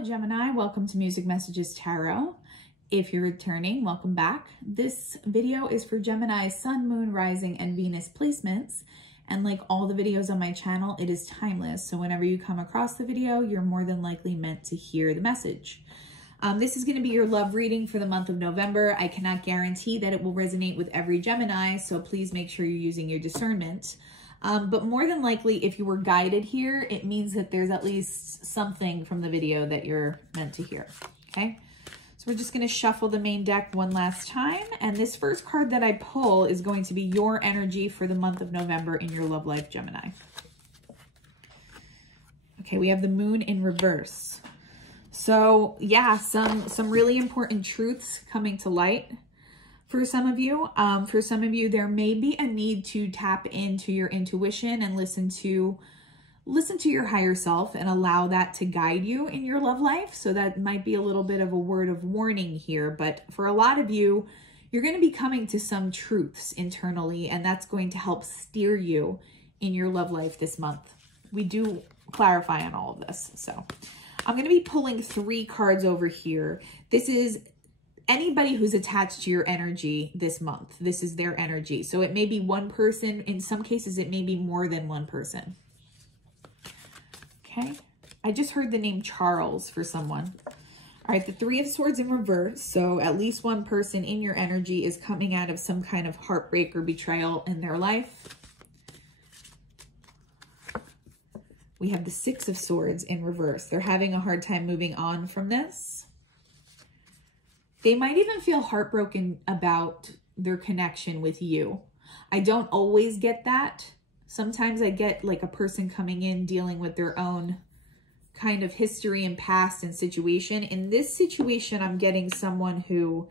Hello Gemini, welcome to Music Messages Tarot. If you're returning, welcome back. This video is for Gemini's Sun, Moon, Rising, and Venus placements. And like all the videos on my channel, it is timeless. So whenever you come across the video, you're more than likely meant to hear the message. This is going to be your love reading for the month of November. I cannot guarantee that it will resonate with every Gemini, so please make sure you're using your discernment. But more than likely, if you were guided here, it means that there's at least something from the video that you're meant to hear, okay? So we're just going to shuffle the main deck one last time. And this first card that I pull is going to be your energy for the month of November in your love life, Gemini. Okay, we have the moon in reverse. So yeah, some really important truths coming to light. For some of you, there may be a need to tap into your intuition and listen to your higher self and allow that to guide you in your love life. So that might be a little bit of a word of warning here, but for a lot of you, you're going to be coming to some truths internally, and that's going to help steer you in your love life this month. We do clarify on all of this. So I'm going to be pulling 3 cards over here. This is anybody who's attached to your energy this month. This is their energy. So it may be one person. In some cases, it may be more than one person. Okay. I just heard the name Charles for someone. All right. The 3 of Swords in reverse. So at least one person in your energy is coming out of some kind of heartbreak or betrayal in their life. We have the 6 of Swords in reverse. They're having a hard time moving on from this. They might even feel heartbroken about their connection with you. I don't always get that. Sometimes I get like a person coming in dealing with their own kind of history and past and situation. In this situation, I'm getting someone who,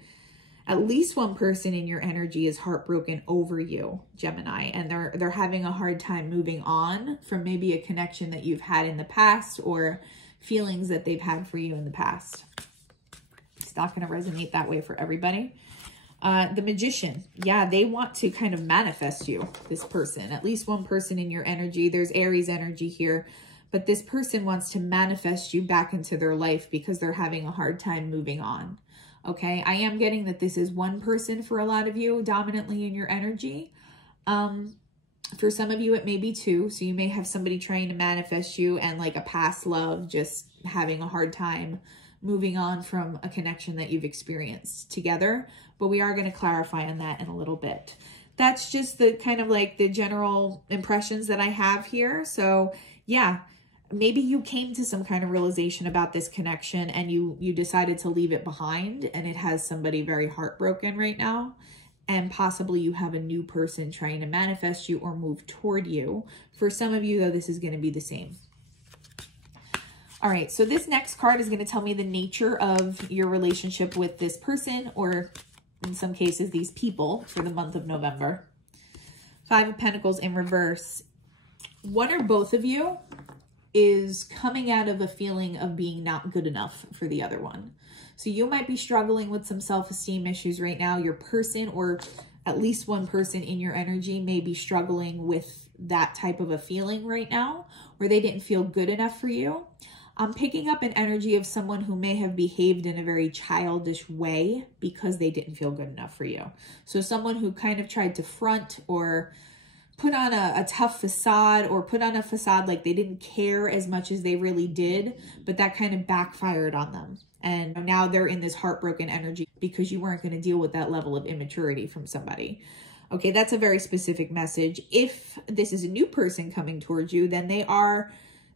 at least one person in your energy is heartbroken over you, Gemini, and they're having a hard time moving on from maybe a connection that you've had in the past or feelings that they've had for you in the past. It's not going to resonate that way for everybody. The Magician. Yeah, they want to kind of manifest you, this person. At least one person in your energy. There's Aries energy here. But this person wants to manifest you back into their life because they're having a hard time moving on. Okay, I am getting that this is one person for a lot of you, dominantly in your energy. For some of you, it may be 2. So you may have somebody trying to manifest you and like a past love just having a hard time moving on from a connection that you've experienced together. But we are going to clarify on that in a little bit. That's just the kind of like the general impressions that I have here. So yeah, maybe you came to some kind of realization about this connection and you decided to leave it behind, and it has somebody very heartbroken right now. And possibly you have a new person trying to manifest you or move toward you. For some of you, though, this is going to be the same. All right, so this next card is going to tell me the nature of your relationship with this person, or in some cases, these people, for the month of November. 5 of Pentacles in reverse. One or both of you is coming out of a feeling of being not good enough for the other one. So you might be struggling with some self-esteem issues right now. Your person, or at least one person in your energy, may be struggling with that type of a feeling right now, where they didn't feel good enough for you. I'm picking up an energy of someone who may have behaved in a very childish way because they didn't feel good enough for you. So someone who kind of tried to front or put on a tough facade, or put on a facade like they didn't care as much as they really did, but that kind of backfired on them. And now they're in this heartbroken energy because you weren't going to deal with that level of immaturity from somebody. Okay, that's a very specific message. If this is a new person coming towards you, then they are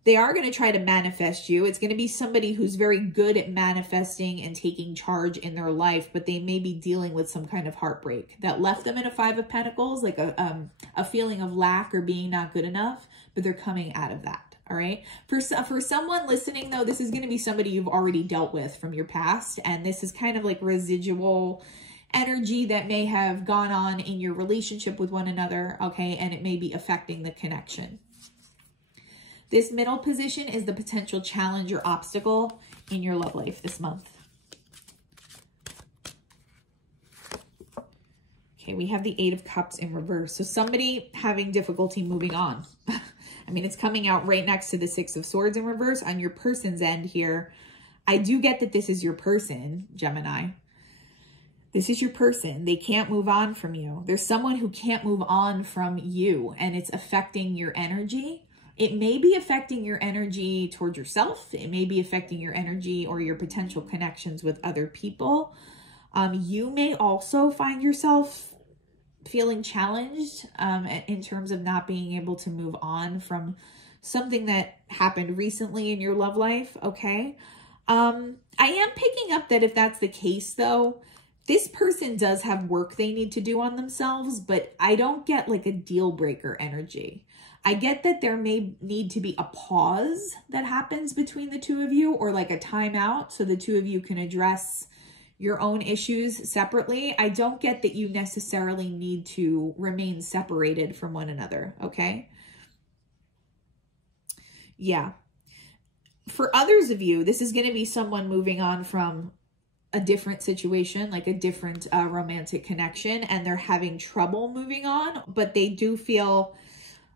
going to try to manifest you. It's going to be somebody who's very good at manifesting and taking charge in their life, but they may be dealing with some kind of heartbreak that left them in a 5 of Pentacles, like a feeling of lack or being not good enough, but they're coming out of that. All right. For someone listening, though, this is going to be somebody you've already dealt with from your past. And this is kind of like residual energy that may have gone on in your relationship with one another. Okay. And it may be affecting the connection. This middle position is the potential challenge or obstacle in your love life this month. Okay, we have the 8 of Cups in reverse. So somebody having difficulty moving on. I mean, it's coming out right next to the 6 of Swords in reverse on your person's end here. I do get that this is your person, Gemini. This is your person. They can't move on from you. There's someone who can't move on from you, and it's affecting your energy. It may be affecting your energy towards yourself. It may be affecting your energy or your potential connections with other people. You may also find yourself feeling challenged in terms of not being able to move on from something that happened recently in your love life, okay? I am picking up that if that's the case, though, this person does have work they need to do on themselves, but I don't get like a deal breaker energy. I get that there may need to be a pause that happens between the two of you, or like a timeout so the two of you can address your own issues separately. I don't get that you necessarily need to remain separated from one another, okay? Yeah. For others of you, this is going to be someone moving on from a different situation, like a different romantic connection, and they're having trouble moving on, but they do feel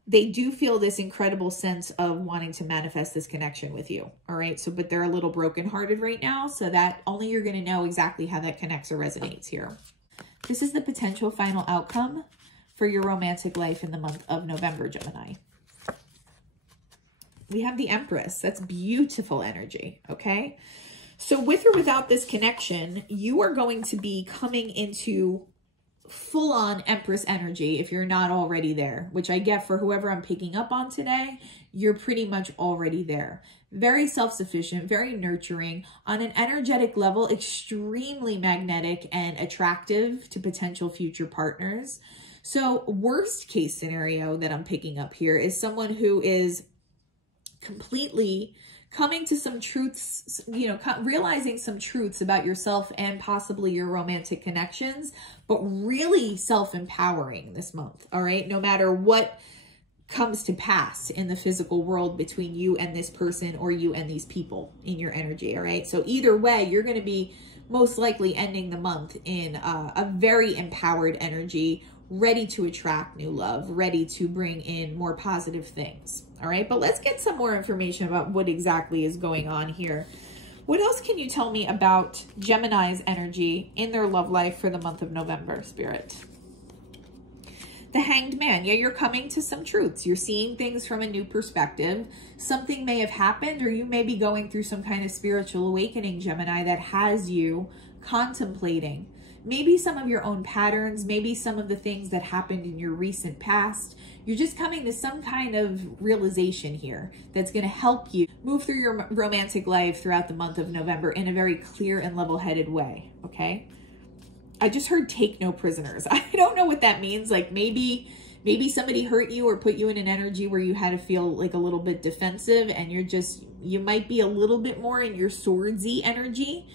this incredible sense of wanting to manifest this connection with you. All right. So, but they're a little brokenhearted right now. So that only you're going to know exactly how that connects or resonates here. This is the potential final outcome for your romantic life in the month of November, Gemini. We have the Empress. That's beautiful energy. Okay. So with or without this connection, you are going to be coming into full-on Empress energy if you're not already there, which I get for whoever I'm picking up on today. You're pretty much already there. Very self-sufficient, very nurturing, on an energetic level, extremely magnetic and attractive to potential future partners. So worst case scenario that I'm picking up here is someone who is completely coming to some truths, you know, realizing some truths about yourself and possibly your romantic connections, but really self-empowering this month, all right? No matter what comes to pass in the physical world between you and this person or you and these people in your energy, all right? So either way, you're going to be most likely ending the month in a very empowered energy, ready to attract new love, ready to bring in more positive things. All right, but let's get some more information about what exactly is going on here. What else can you tell me about Gemini's energy in their love life for the month of November, Spirit? The Hanged Man. Yeah, you're coming to some truths. You're seeing things from a new perspective. Something may have happened, or you may be going through some kind of spiritual awakening, Gemini, that has you contemplating maybe some of your own patterns, maybe some of the things that happened in your recent past. You're just coming to some kind of realization here that's going to help you move through your romantic life throughout the month of November in a very clear and level-headed way, okay? I just heard take no prisoners. I don't know what that means. Like maybe somebody hurt you or put you in an energy where you had to feel like a little bit defensive, and you might be a little bit more in your swordsy energy,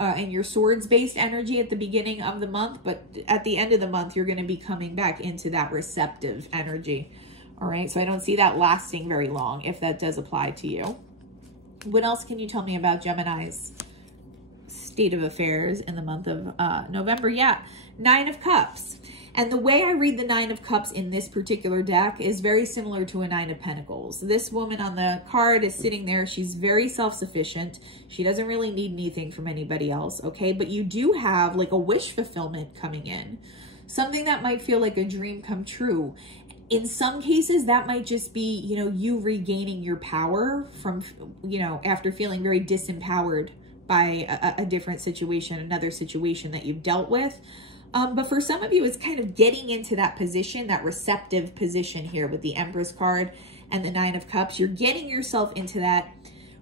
and your swords-based energy at the beginning of the month, but at the end of the month, you're going to be coming back into that receptive energy. All right, so I don't see that lasting very long if that does apply to you. What else can you tell me about Gemini's state of affairs in the month of November? Yeah, Nine of Cups. And the way I read the Nine of Cups in this particular deck is very similar to a Nine of Pentacles. This woman on the card is sitting there. She's very self-sufficient. She doesn't really need anything from anybody else, okay? But you do have like a wish fulfillment coming in. Something that might feel like a dream come true. In some cases, that might just be, you know, you regaining your power from, you know, after feeling very disempowered by a different situation, another situation that you've dealt with. But for some of you, it's kind of getting into that position, that receptive position here with the Empress card and the Nine of Cups. You're getting yourself into that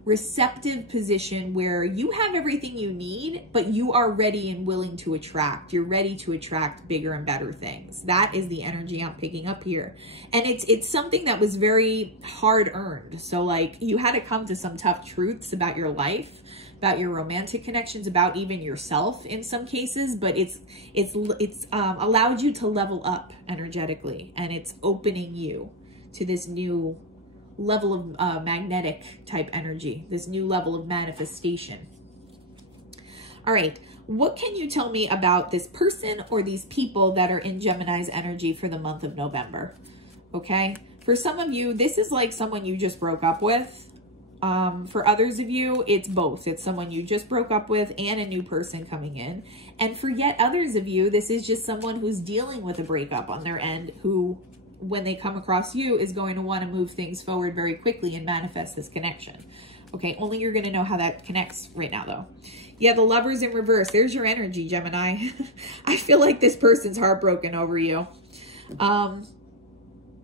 receptive position where you have everything you need, but you are ready and willing to attract. You're ready to attract bigger and better things. That is the energy I'm picking up here. And it's something that was very hard earned. So like you had to come to some tough truths about your life, about your romantic connections, about even yourself in some cases, but it's allowed you to level up energetically, and it's opening you to this new level of magnetic type energy, this new level of manifestation. All right, what can you tell me about this person or these people that are in Gemini's energy for the month of November? Okay, for some of you, this is like someone you just broke up with. For others of you, it's both. It's someone you just broke up with and a new person coming in. And for yet others of you, this is just someone who's dealing with a breakup on their end, who, when they come across you, is going to want to move things forward very quickly and manifest this connection. Okay, only you're going to know how that connects right now, though. Yeah, the Lovers in reverse. There's your energy, Gemini. I feel like this person's heartbroken over you.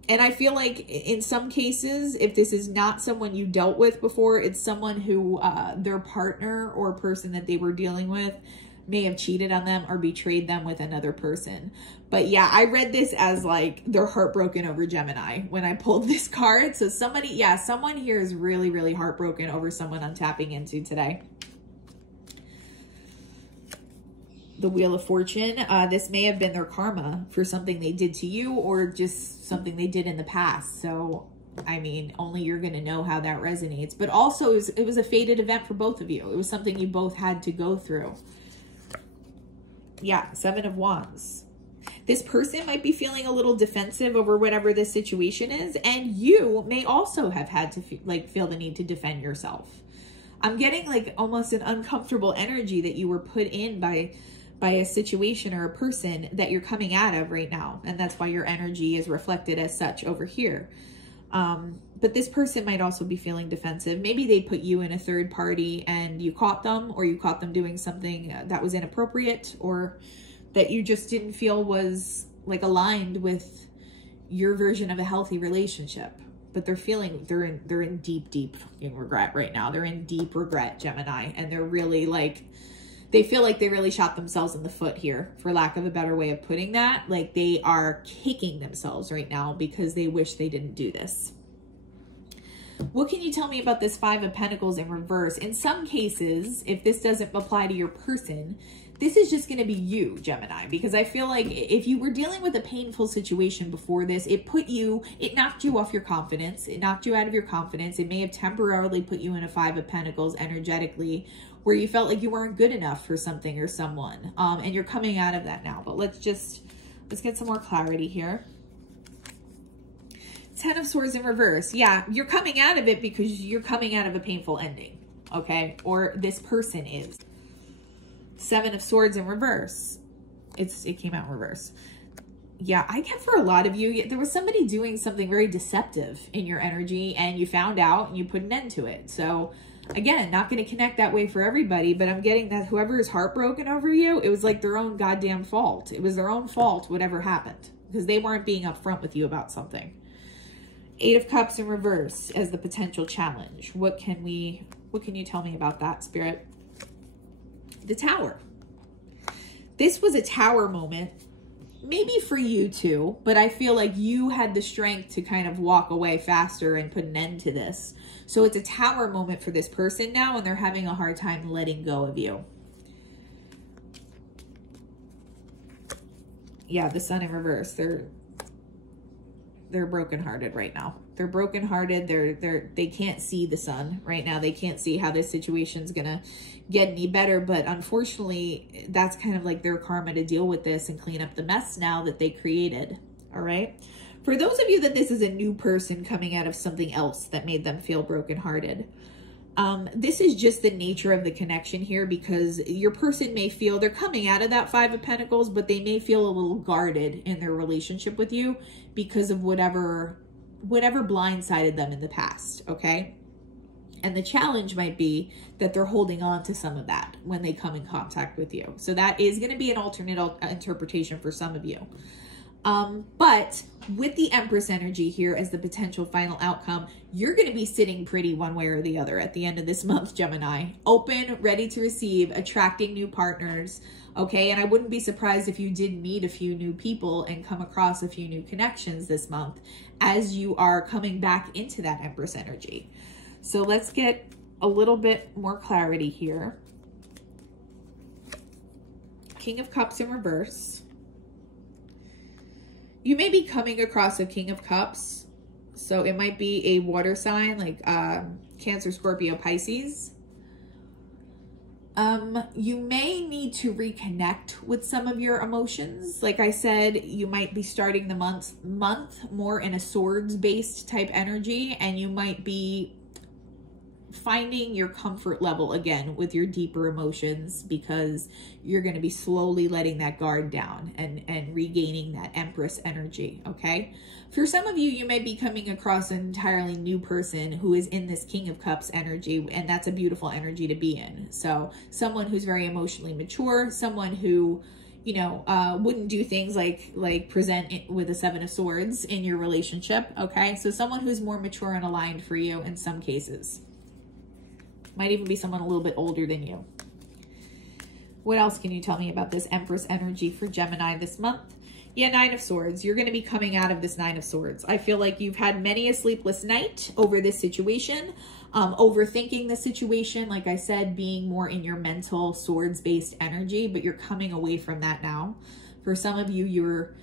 And I feel like in some cases, if this is not someone you dealt with before, it's someone who their partner or person that they were dealing with may have cheated on them or betrayed them with another person. But yeah, I read this as like they're heartbroken over Gemini when I pulled this card. So somebody, yeah, someone here is really, really heartbroken over someone I'm tapping into today. The Wheel of Fortune. This may have been their karma for something they did to you or just something they did in the past. So, I mean, only you're going to know how that resonates. But also, it was a fated event for both of you. It was something you both had to go through. Yeah, Seven of Wands. This person might be feeling a little defensive over whatever this situation is. And you may also have had to feel the need to defend yourself. I'm getting like almost an uncomfortable energy that you were put in by a situation or a person that you're coming out of right now. And that's why your energy is reflected as such over here. But this person might also be feeling defensive. Maybe they put you in a third party and you caught them, or you caught them doing something that was inappropriate, or that you just didn't feel was like aligned with your version of a healthy relationship. But they're feeling, they're in deep regret right now. They're in deep regret, Gemini. And they're really like, they feel like they really shot themselves in the foot here, for lack of a better way of putting that. Like they are kicking themselves right now because they wish they didn't do this. What can you tell me about this Five of Pentacles in reverse? In some cases, if this doesn't apply to your person, this is just going to be you, Gemini, because I feel like if you were dealing with a painful situation before this, it knocked you off your confidence. It knocked you out of your confidence. It may have temporarily put you in a Five of Pentacles energetically, where you felt like you weren't good enough for something or someone. And you're coming out of that now. But let's get some more clarity here. Ten of Swords in reverse. Yeah, you're coming out of it because you're coming out of a painful ending. Okay? Or this person is. Seven of Swords in reverse. It came out in reverse. Yeah, I get for a lot of you, there was somebody doing something very deceptive in your energy and you found out and you put an end to it. So again, not going to connect that way for everybody, but I'm getting that whoever is heartbroken over you, it was like their own goddamn fault. It was their own fault, whatever happened, because they weren't being upfront with you about something. Eight of Cups in reverse as the potential challenge. What can you tell me about that, Spirit? The Tower. This was a Tower moment, maybe for you too, but I feel like you had the strength to kind of walk away faster and put an end to this. So it's a Tower moment for this person now, and they're having a hard time letting go of you. Yeah, the Sun in reverse. They're brokenhearted right now. They're brokenhearted. They can't see the sun right now. They can't see how this situation's gonna get any better. But unfortunately, that's kind of like their karma to deal with this and clean up the mess now that they created. All right. For those of you that this is a new person coming out of something else that made them feel brokenhearted, this is just the nature of the connection here, because your person may feel they're coming out of that Five of Pentacles, but they may feel a little guarded in their relationship with you because of whatever blindsided them in the past. Okay. And the challenge might be that they're holding on to some of that when they come in contact with you. So that is going to be an alternate interpretation for some of you. But with the Empress energy here as the potential final outcome, you're going to be sitting pretty one way or the other at the end of this month, Gemini. Open, ready to receive, attracting new partners. Okay. And I wouldn't be surprised if you did meet a few new people and come across a few new connections this month as you are coming back into that Empress energy. So let's get a little bit more clarity here. King of Cups in reverse. You may be coming across a King of Cups. So it might be a water sign like Cancer, Scorpio, Pisces. You may need to reconnect with some of your emotions. Like I said, you might be starting the month more in a swords-based type energy, and you might be finding your comfort level again with your deeper emotions, because you're going to be slowly letting that guard down and regaining that Empress energy, okay? For some of you, you may be coming across an entirely new person who is in this King of Cups energy, and that's a beautiful energy to be in. So someone who's very emotionally mature, someone who, you know, wouldn't do things like present it with a Seven of Swords in your relationship, okay? So someone who's more mature and aligned for you in some cases. Might even be someone a little bit older than you. What else can you tell me about this Empress energy for Gemini this month? Yeah, Nine of Swords. You're going to be coming out of this Nine of Swords. I feel like you've had many a sleepless night over this situation, overthinking the situation, like I said, being more in your mental swords-based energy, but you're coming away from that now. For some of you, you're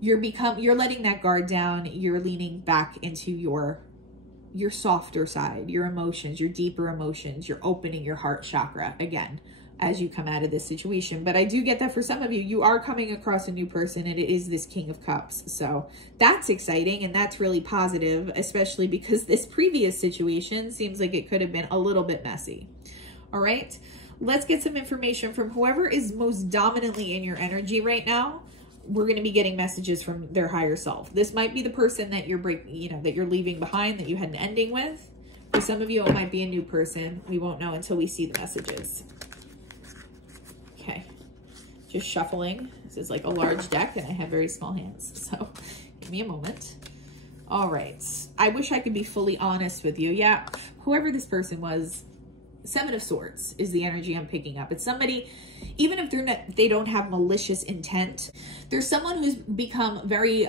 letting that guard down. You're leaning back into your softer side, your emotions, your deeper emotions. You're opening your heart chakra again as you come out of this situation. But I do get that for some of you, you are coming across a new person, and it is this King of Cups. So that's exciting, and that's really positive, especially because this previous situation seems like it could have been a little bit messy. All right, let's get some information from whoever is most dominantly in your energy right now. We're going to be getting messages from their higher self. This might be the person that you're that you're leaving behind, that you had an ending with. For some of you, it might be a new person. We won't know until we see the messages. Okay, just shuffling. This is like a large deck, and I have very small hands, so give me a moment. All right, I wish I could be fully honest with you. Yeah, whoever this person was, Seven of Swords is the energy I'm picking up. It's somebody, even if they don't have malicious intent, there's someone who's become very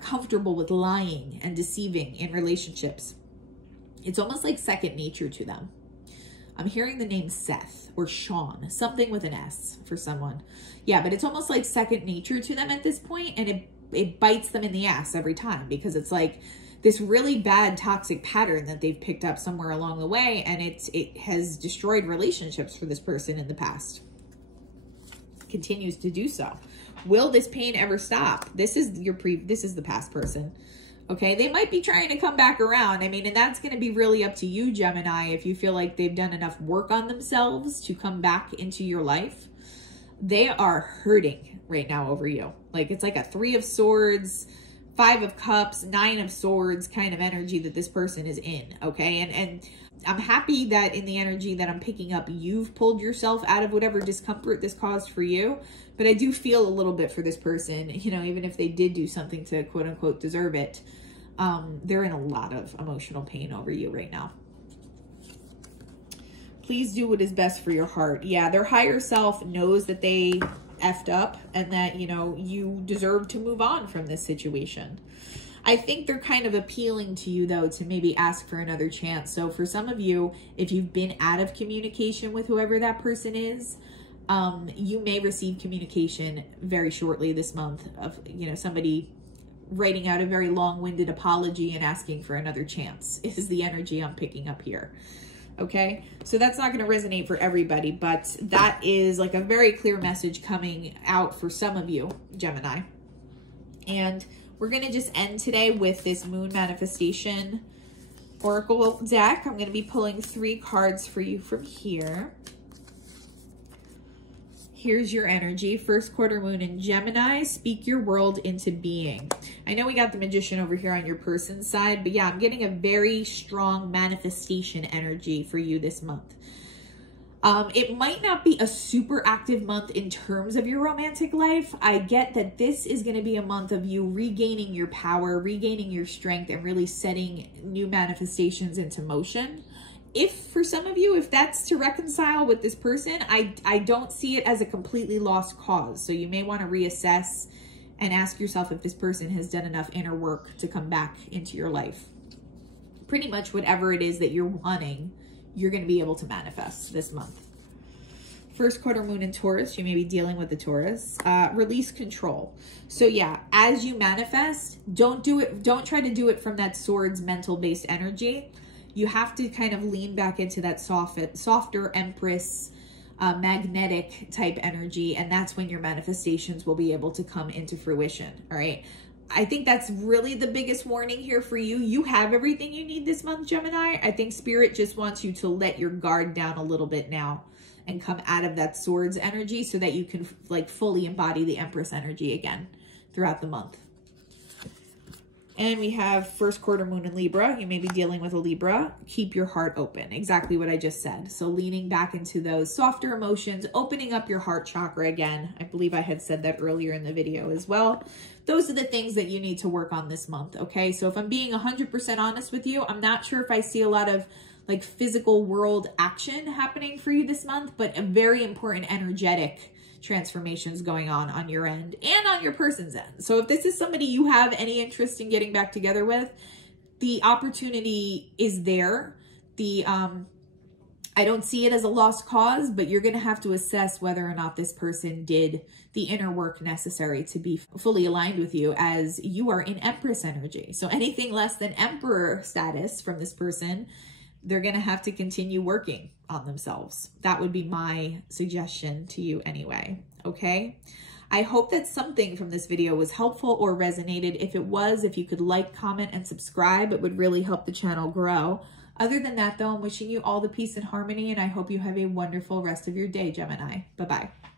comfortable with lying and deceiving in relationships. It's almost like second nature to them. I'm hearing the name Seth or Sean, something with an S for someone. Yeah, but it's almost like second nature to them at this point, and it bites them in the ass every time, because it's like this really bad toxic pattern that they've picked up somewhere along the way, and it has destroyed relationships for this person in the past. Continues to do so. Will this pain ever stop? This is the past person. Okay, they might be trying to come back around. I mean, and that's going to be really up to you, Gemini, if you feel like they've done enough work on themselves to come back into your life. They are hurting right now over you. Like, it's like a Three of Swords, Five of Cups, Nine of Swords kind of energy that this person is in, okay? And I'm happy that in the energy that I'm picking up, you've pulled yourself out of whatever discomfort this caused for you. But I do feel a little bit for this person, you know, even if they did do something to quote unquote deserve it, they're in a lot of emotional pain over you right now. Please do what is best for your heart. Yeah, their higher self knows that they effed up and that, you know, you deserve to move on from this situation. I think they're kind of appealing to you, though, to maybe ask for another chance. So for some of you, if you've been out of communication with whoever that person is, you may receive communication very shortly this month of, you know, somebody writing out a very long-winded apology and asking for another chance is the energy I'm picking up here. Okay, so that's not going to resonate for everybody, but that is like a very clear message coming out for some of you, Gemini. And we're going to just end today with this Moon Manifestation Oracle deck. I'm going to be pulling 3 cards for you from here. Here's your energy. First quarter moon in Gemini. Speak your world into being. I know we got the Magician over here on your person's side, but yeah, I'm getting a very strong manifestation energy for you this month. It might not be a super active month in terms of your romantic life. I get that this is going to be a month of you regaining your power, regaining your strength, and really setting new manifestations into motion. If for some of you, if that's to reconcile with this person, I don't see it as a completely lost cause. So you may want to reassess and ask yourself if this person has done enough inner work to come back into your life. Pretty much whatever it is that you're wanting, you're going to be able to manifest this month. First quarter moon in Taurus, you may be dealing with the Taurus. Release control. So yeah, as you manifest, don't try to do it from that swords mental based energy. You have to kind of lean back into that softer Empress, magnetic type energy. And that's when your manifestations will be able to come into fruition. All right. I think that's really the biggest warning here for you. You have everything you need this month, Gemini. I think Spirit just wants you to let your guard down a little bit now and come out of that Swords energy so that you can like fully embody the Empress energy again throughout the month. And we have first quarter moon in Libra. You may be dealing with a Libra. Keep your heart open. Exactly what I just said. So leaning back into those softer emotions, opening up your heart chakra again. I believe I had said that earlier in the video as well. Those are the things that you need to work on this month, okay? So if I'm being 100% honest with you, I'm not sure if I see a lot of like physical world action happening for you this month, but a very important energetic transformations going on your end and on your person's end. So if this is somebody you have any interest in getting back together with, the opportunity is there. I don't see it as a lost cause, but you're going to have to assess whether or not this person did the inner work necessary to be fully aligned with you, as you are in Empress energy. So anything less than Emperor status from this person, they're going to have to continue working on themselves. That would be my suggestion to you anyway, okay? I hope that something from this video was helpful or resonated. If it was, if you could like, comment, and subscribe, it would really help the channel grow. Other than that, though, I'm wishing you all the peace and harmony, and I hope you have a wonderful rest of your day, Gemini. Bye-bye.